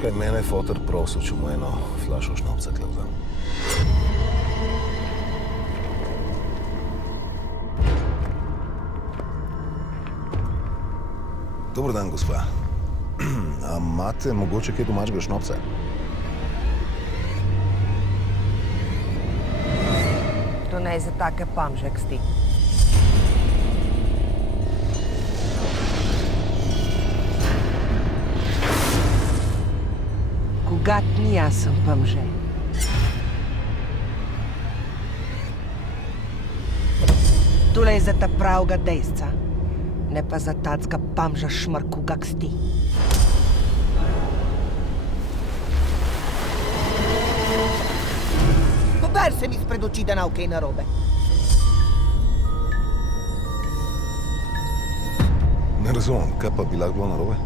kaj mene fotor prosil, če mu eno flašo šnopca klevzam. Dobar dan, gospa. A imate mogoče kaj domačega šnopca? To не е за таке памжек сти. Когато ни аз съм памже. Туле е за та правга дейсца, не па за тацка памжа шмърку гак сти. Побер се ми спред очи да наукай на робе. Ne razumem, kaj pa bi lahko bilo narobe?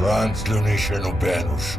Franz, du nicht, wenn du Bernus.